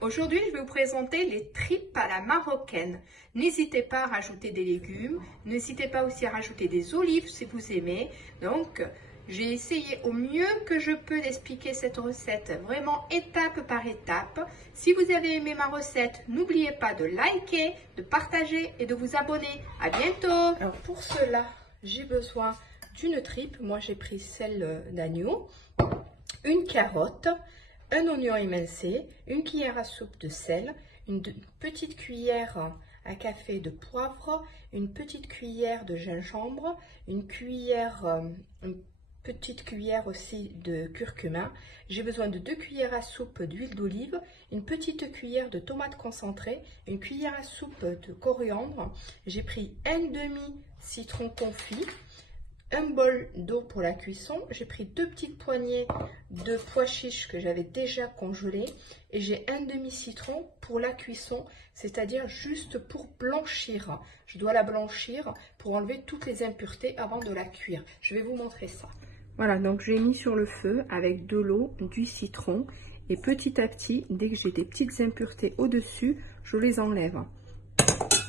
Aujourd'hui, je vais vous présenter les tripes à la marocaine. N'hésitez pas à rajouter des légumes, n'hésitez pas aussi à rajouter des olives si vous aimez. Donc, j'ai essayé au mieux que je peux d'expliquer cette recette, vraiment étape par étape. Si vous avez aimé ma recette, n'oubliez pas de liker, de partager et de vous abonner. À bientôt. Alors pour cela, j'ai besoin d'une tripe. Moi, j'ai pris celle d'agneau, une carotte, un oignon émincé, une cuillère à soupe de sel, une petite cuillère à café de poivre, une petite cuillère de gingembre, une petite cuillère aussi de curcuma. J'ai besoin de 2 cuillères à soupe d'huile d'olive, une petite cuillère de tomate concentrée, une cuillère à soupe de coriandre. J'ai pris un demi citron confit, un bol d'eau pour la cuisson. J'ai pris 2 petites poignées de pois chiches que j'avais déjà congelés et j'ai un demi citron pour la cuisson, c'est-à-dire juste pour blanchir. Je dois la blanchir pour enlever toutes les impuretés avant de la cuire. Je vais vous montrer ça. Voilà, donc j'ai mis sur le feu avec de l'eau, du citron et petit à petit, dès que j'ai des petites impuretés au-dessus, je les enlève.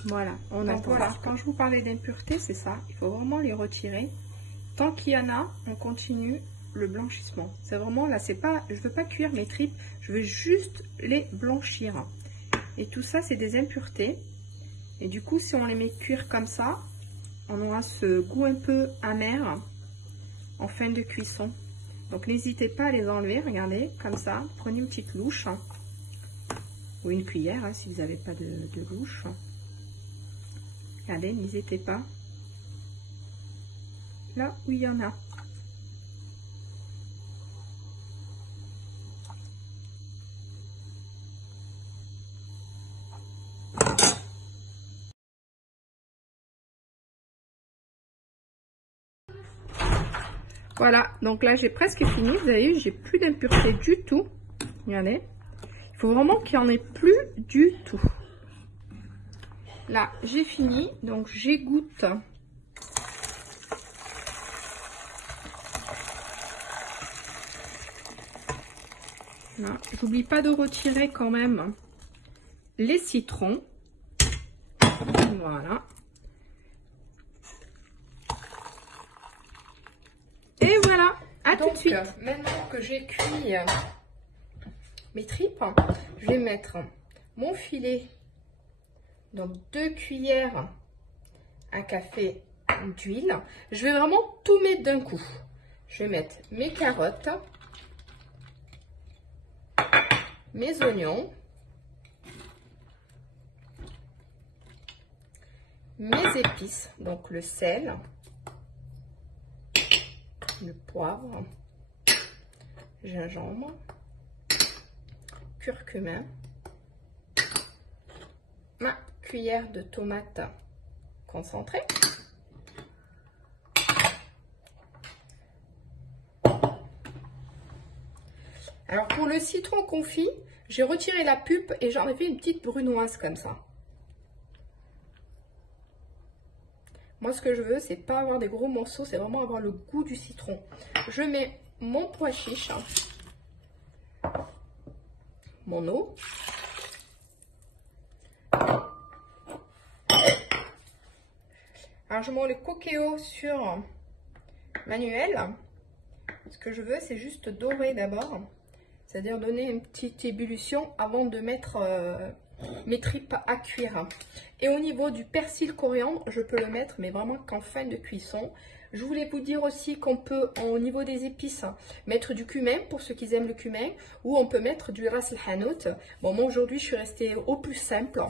Voilà, on attend. Voilà, quand je vous parlais d'impuretés, c'est ça, il faut vraiment les retirer. Tant qu'il y en a, on continue le blanchissement. C'est vraiment là, c'est pas, je veux pas cuire mes tripes, je veux juste les blanchir. Et tout ça, c'est des impuretés. Et du coup, si on les met cuire comme ça, on aura ce goût un peu amer en fin de cuisson. Donc n'hésitez pas à les enlever, regardez, comme ça. Prenez une petite louche ou une cuillère hein, si vous n'avez pas de louche. Regardez, n'hésitez pas. Là où il y en a. Voilà, donc là j'ai presque fini. Vous avez vu, j'ai plus d'impureté du tout. Regardez. Il faut vraiment qu'il n'y en ait plus du tout. Là, j'ai fini. Donc j'égoutte. J'oublie pas de retirer quand même les citrons. Voilà. Et voilà, à tout de suite. Maintenant que j'ai cuit mes tripes, je vais mettre mon filet, donc 2 cuillères à café d'huile. Je vais vraiment tout mettre d'un coup. Je vais mettre mes carottes, mes oignons, mes épices, donc le sel, le poivre, gingembre, curcuma, ma cuillère de tomate concentrée, alors pour le citron confit, j'ai retiré la pulpe et j'en ai fait une petite brunoise comme ça. Moi, ce que je veux, c'est pas avoir des gros morceaux, c'est vraiment avoir le goût du citron. Je mets mon pois chiche, mon eau, alors je mets le coquillot sur manuel. Ce que je veux, c'est juste dorer d'abord, c'est-à-dire donner une petite ébullition avant de mettre mes tripes à cuire. Et au niveau du persil coriandre, je peux le mettre, mais vraiment qu'en fin de cuisson. Je voulais vous dire aussi qu'on peut, au niveau des épices, mettre du cumin pour ceux qui aiment le cumin, ou on peut mettre du ras el hanout. Bon, moi aujourd'hui, je suis restée au plus simple.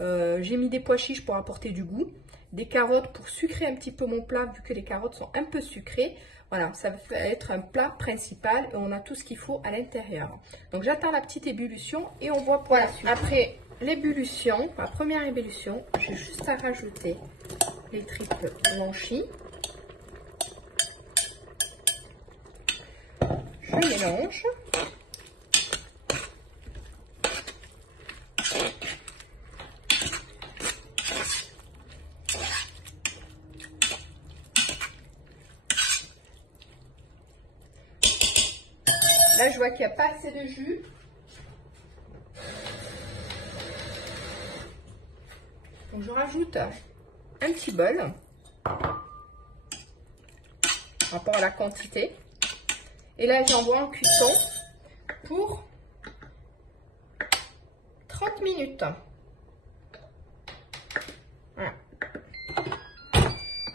J'ai mis des pois chiches pour apporter du goût, des carottes pour sucrer un petit peu mon plat, vu que les carottes sont un peu sucrées. Voilà, ça va être un plat principal et on a tout ce qu'il faut à l'intérieur. Donc j'attends la petite ébullition et on voit pour la suite. Après l'ébullition, la première ébullition, j'ai juste à rajouter les tripes blanchies. Je mélange. Là, je vois qu'il n'y a pas assez de jus. Donc, je rajoute un petit bol par rapport à la quantité. Et là, j'envoie en cuisson pour 30 minutes. Voilà.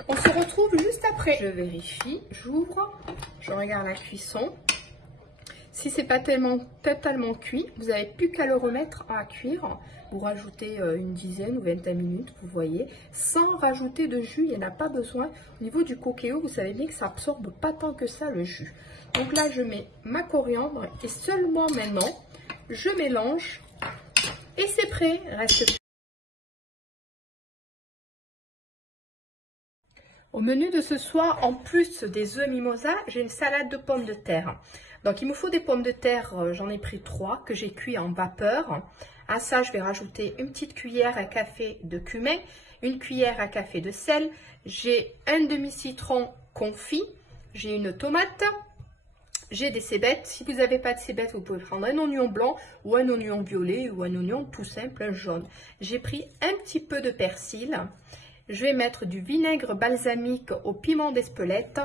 On se retrouve juste après. Je vérifie, j'ouvre, je regarde la cuisson. Si c'est pas totalement cuit, vous n'avez plus qu'à le remettre à cuire. Vous rajoutez une dizaine ou 20 minutes, vous voyez, sans rajouter de jus, il n'y en a pas besoin. Au niveau du coquillot, vous savez bien que ça absorbe pas tant que ça le jus. Donc là, je mets ma coriandre et seulement maintenant, je mélange et c'est prêt. Reste. Au menu de ce soir, en plus des œufs mimosa, j'ai une salade de pommes de terre. Donc il me faut des pommes de terre, j'en ai pris 3 que j'ai cuit en vapeur. À ça, je vais rajouter une petite cuillère à café de cumin, une cuillère à café de sel. J'ai un demi-citron confit, j'ai une tomate, j'ai des cébettes. Si vous n'avez pas de cébettes, vous pouvez prendre un oignon blanc ou un oignon violet ou un oignon tout simple, un jaune. J'ai pris un petit peu de persil. Je vais mettre du vinaigre balsamique au piment d'Espelette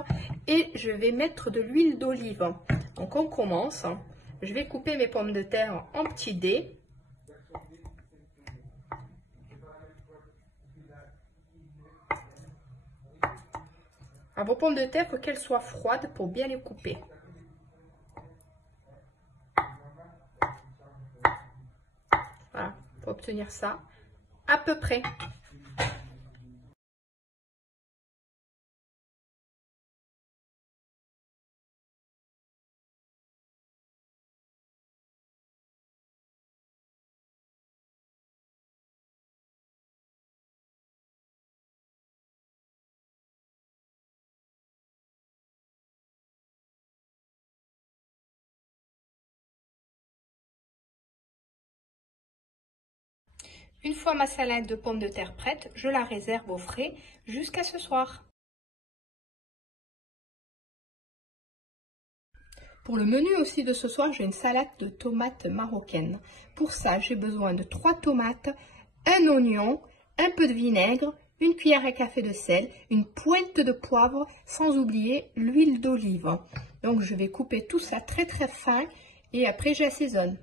et je vais mettre de l'huile d'olive. Donc on commence. Je vais couper mes pommes de terre en petits dés. À vos pommes de terre, il faut qu'elles soient froides pour bien les couper. Voilà, pour obtenir ça à peu près. Une fois ma salade de pommes de terre prête, je la réserve au frais jusqu'à ce soir. Pour le menu aussi de ce soir, j'ai une salade de tomates marocaines. Pour ça, j'ai besoin de 3 tomates, un oignon, un peu de vinaigre, une cuillère à café de sel, une pointe de poivre, sans oublier l'huile d'olive. Donc je vais couper tout ça très fin et après j'assaisonne.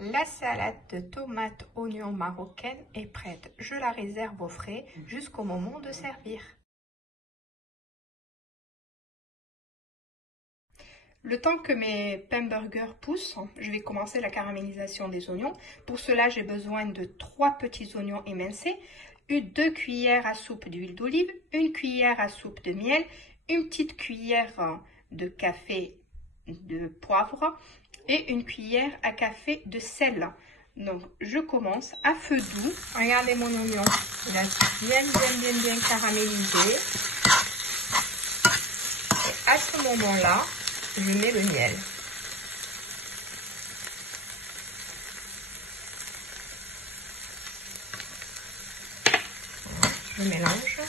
La salade de tomates oignons marocaine est prête. Je la réserve au frais jusqu'au moment de servir. Le temps que mes pains burgers poussent, je vais commencer la caramélisation des oignons. Pour cela, j'ai besoin de 3 petits oignons émincés, 2 cuillères à soupe d'huile d'olive, 1 cuillère à soupe de miel, une petite cuillère de café de poivre et une cuillère à café de sel. Donc, je commence à feu doux. Regardez mon oignon, il a bien caramélisé. Et à ce moment-là, je mets le miel. Je mélange.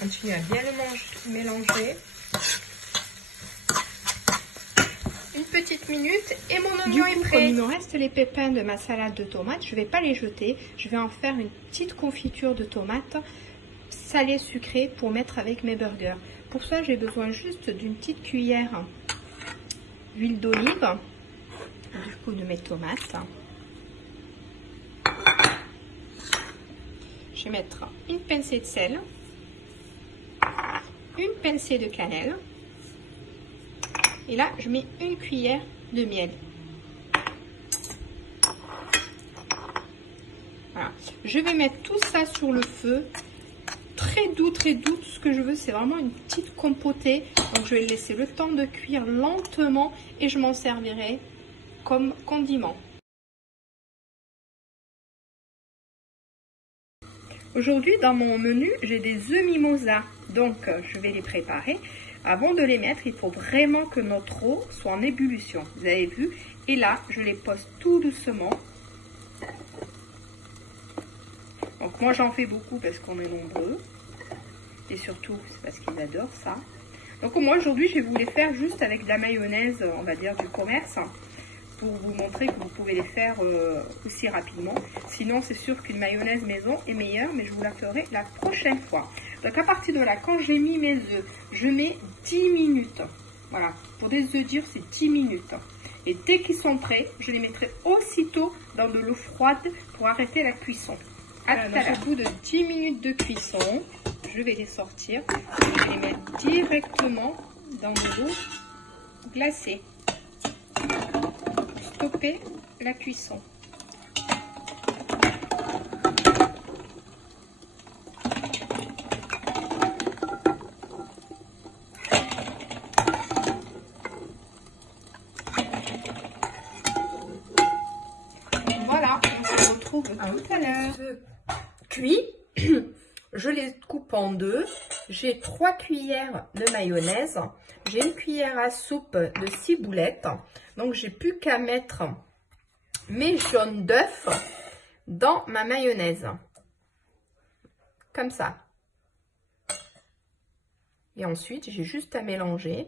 Continue à bien le mélanger. Une petite minute et mon oignon est prêt. Comme il me reste les pépins de ma salade de tomates, je ne vais pas les jeter. Je vais en faire une petite confiture de tomates salée sucrée pour mettre avec mes burgers. Pour ça, j'ai besoin juste d'une petite cuillère d'huile d'olive, du coup de mes tomates. Je vais mettre une pincée de sel, une pincée de cannelle. Et là, je mets une cuillère de miel. Voilà. Je vais mettre tout ça sur le feu. Très doux, très doux. Tout ce que je veux, c'est vraiment une petite compotée. Donc, je vais laisser le temps de cuire lentement et je m'en servirai comme condiment. Aujourd'hui, dans mon menu, j'ai des œufs mimosa. Donc, je vais les préparer. Avant de les mettre, il faut vraiment que notre eau soit en ébullition. Vous avez vu? Et là, je les pose tout doucement. Donc moi j'en fais beaucoup parce qu'on est nombreux. Et surtout c'est parce qu'ils adorent ça. Donc moi aujourd'hui je vais vous les faire juste avec de la mayonnaise, on va dire du commerce. Pour vous montrer que vous pouvez les faire aussi rapidement. Sinon c'est sûr qu'une mayonnaise maison est meilleure, mais je vous la ferai la prochaine fois. Donc à partir de là, quand j'ai mis mes œufs, je mets 10 minutes. Voilà, pour des œufs durs c'est 10 minutes. Et dès qu'ils sont prêts, je les mettrai aussitôt dans de l'eau froide pour arrêter la cuisson. Au bout de 10 minutes de cuisson, je vais les sortir et je vais les mettre directement dans de l'eau glacée. Stopper la cuisson. Voilà, on se retrouve tout à l'heure. Cuit, je les coupe en deux. J'ai 3 cuillères de mayonnaise. J'ai une cuillère à soupe de ciboulette. Donc, j'ai plus qu'à mettre mes jaunes d'œufs dans ma mayonnaise. Comme ça. Et ensuite, j'ai juste à mélanger.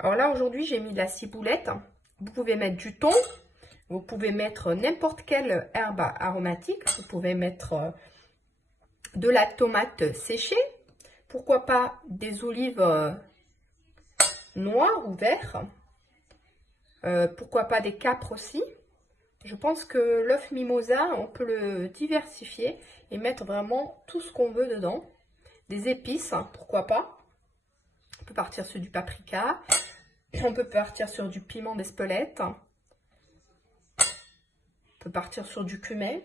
Alors là, aujourd'hui, j'ai mis de la ciboulette. Vous pouvez mettre du thon. Vous pouvez mettre n'importe quelle herbe aromatique. Vous pouvez mettre de la tomate séchée. Pourquoi pas des olives noires ou vertes. Pourquoi pas des capres aussi. Je pense que l'œuf mimosa, on peut le diversifier et mettre vraiment tout ce qu'on veut dedans. Des épices, pourquoi pas. On peut partir sur du paprika. On peut partir sur du piment d'Espelette. On peut partir sur du cumin.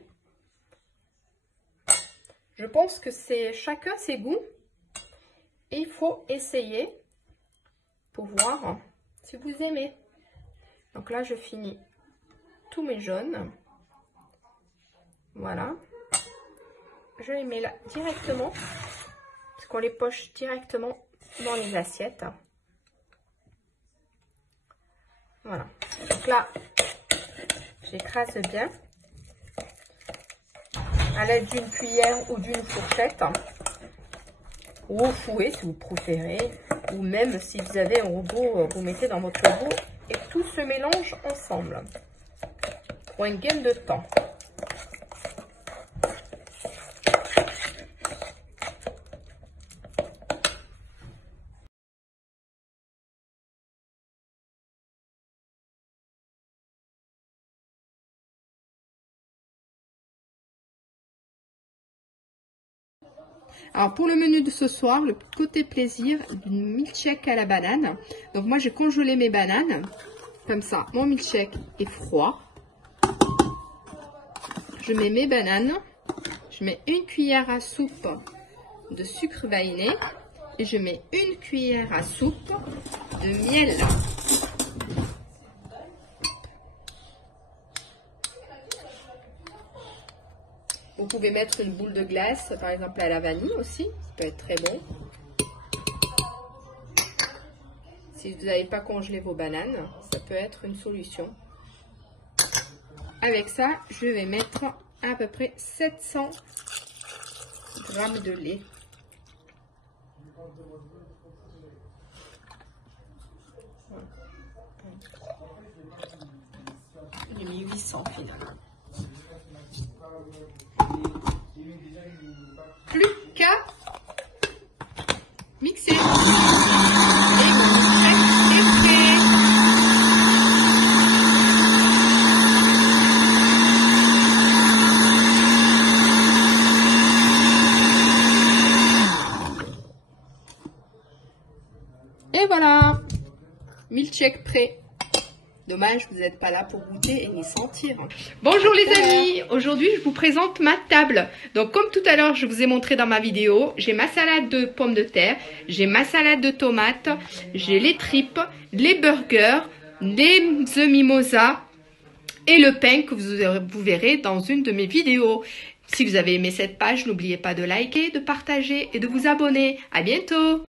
Je pense que c'est chacun ses goûts. Et il faut essayer pour voir si vous aimez. Donc là, je finis tous mes jaunes. Voilà. Je les mets là directement. Parce qu'on les poche directement dans les assiettes. Voilà. Donc là, j'écrase bien à l'aide d'une cuillère ou d'une fourchette. Ou au fouet si vous préférez. Ou même si vous avez un robot, vous mettez dans votre robot. Et tout se mélange ensemble. Pour un gain de temps. Alors pour le menu de ce soir, le côté plaisir d'une milkshake à la banane. Donc moi j'ai congelé mes bananes. Comme ça, mon milkshake est froid. Je mets mes bananes. Je mets une cuillère à soupe de sucre vanillé. Et je mets une cuillère à soupe de miel. Vous pouvez mettre une boule de glace, par exemple à la vanille aussi, ça peut être très bon. Si vous n'avez pas congelé vos bananes, ça peut être une solution. Avec ça, je vais mettre à peu près 700 g de lait. J'ai mis 800 finalement. Plus qu'à mixer. Et Et voilà, milkshake prêt. Dommage, vous n'êtes pas là pour goûter et ni sentir. Bonjour les amis, aujourd'hui je vous présente ma table. Donc comme tout à l'heure je vous ai montré dans ma vidéo, j'ai ma salade de pommes de terre, j'ai ma salade de tomates, j'ai les tripes, les burgers, les œufs mimosa et le pain que vous verrez dans une de mes vidéos. Si vous avez aimé cette page, n'oubliez pas de liker, de partager et de vous abonner. À bientôt!